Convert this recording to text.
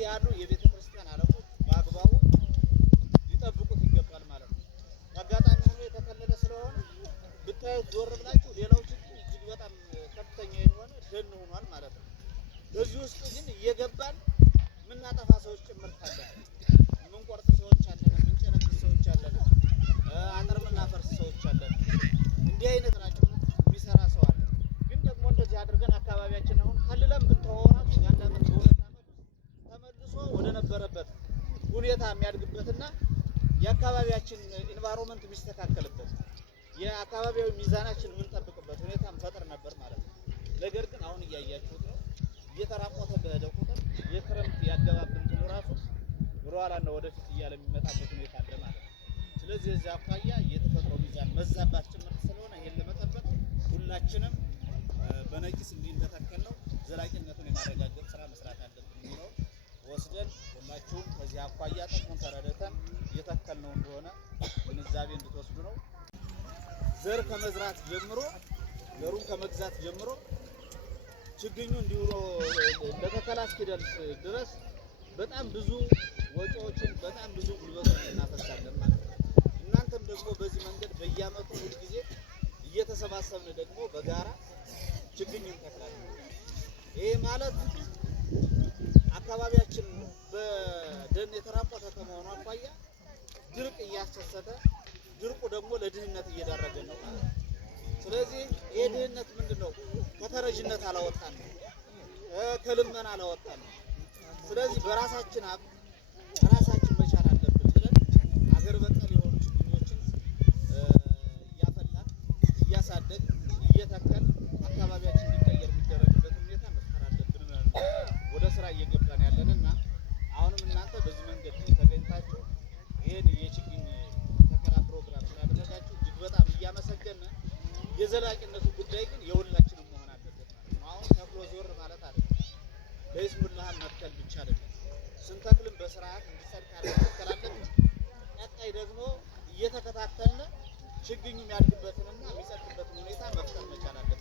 እዚህ ያሉ የቤተ ክርስቲያን አለቆች በአግባቡ ሊጠብቁት ይገባል ማለት ነው። አጋጣሚ ሆኖ የተከለለ ስለሆነ ብታዩት ዞር ብላችሁ ሌላው ችግር እጅግ በጣም ከፍተኛ የሆነ ደን ሆኗል ማለት ነው። በዚህ ውስጥ ግን እየገባን ምናጠፋ ሰዎች ጭምር አለን። ምንቆርጥ ሰዎች አለን፣ ምንጨነግስ ሰዎች አለን፣ አጥር ምናፈርስ ሰዎች አለን። እንዲህ አይነት ናቸው የሚሰራ ሰው አለ። ግን ደግሞ እንደዚህ አድርገን አካባቢያችን አሁን ከልለም ብትሆናት ያንድ ዓመት በሁለት ዓመት ተመልሶ ወደ ነበረበት ሁኔታ የሚያድግበትና የአካባቢያችን ኢንቫይሮንመንት የሚስተካከልበት የአካባቢያዊ ሚዛናችን የምንጠብቅበት ሁኔታ እንፈጥር ነበር ማለት ነው። ነገር ግን አሁን እያያችሁት ነው። እየተራቆተ በሄደ ቁጥር የክረምት ያገባብን ራሱ ወደኋላና ወደፊት እያለ የሚመጣበት ሁኔታ አለ ማለት ነው። ስለዚህ እዚህ አኳያ የተፈጥሮ ሚዛን መዛባት ጭምር ስለሆነ ይሄን ለመጠበቅ ሁላችንም በነቂስ እንዲህ እንደተከልነው ዘላቂነቱን የማረጋገጥ ስራ መስራት አለብን የሚለው ወስደን ሁላችሁም ከዚህ አኳያ ጥቅሙን ተረድተን እየተከልነው እንደሆነ ግንዛቤ እንድትወስዱ ነው። ዘር ከመዝራት ጀምሮ ዘሩን ከመግዛት ጀምሮ ችግኙ እንዲሁ ለተከላ እስኪደርስ ድረስ በጣም ብዙ ወጪዎችን በጣም ብዙ ጉልበቶችን እናፈሳለን ማለት ነው። እናንተም ደግሞ በዚህ መንገድ በየዓመቱ ሁሉ ጊዜ እየተሰባሰብን ደግሞ በጋራ ችግኝ እንተክላለን። ይሄ ማለት አካባቢያችን በደን የተራቆተ ከመሆኑ አኳያ ድርቅ እያስከሰተ ድርቁ ደግሞ ለድህነት እየዳረገ ነው ማለት ነው። ስለዚህ ይሄ ድህነት ምንድነው? ከተረጅነት አላወጣን፣ ከልመና አላወጣን። ስለዚህ በራሳችን ራሳችን መቻል አለብን ብለን ሀገር በቀል የሆኑ ችግኞችን እያፈላን እያሳደግ እየተከል አካባቢያችን እንዲቀየር የሚደረግበት ሁኔታ መፍጠር አለብን ማለት ነው። ወደ ስራ እየገባን ያለንና አሁንም እናንተ በዚህ መንገድ ተገኝታችሁ ይሄን የችግኝ ተከላ ፕሮግራም ስላደረጋችሁ እጅግ በጣም እያመሰገን የዘላቂነቱ ጉዳይ ግን የሁላችንም መሆን አለበት ማለት ነው። አሁን ተክሎ ዞር ማለት አይደለም። ለይስሙላህ መትከል ብቻ አይደለም። ስንተክልም በስርዓት እንዲጸድቅ መትከል አለብን። ቀጣይ ደግሞ እየተከታተልን ችግኙ የሚያድግበትንና የሚጸድቅበትን ሁኔታ መፍጠር መቻል አለብን።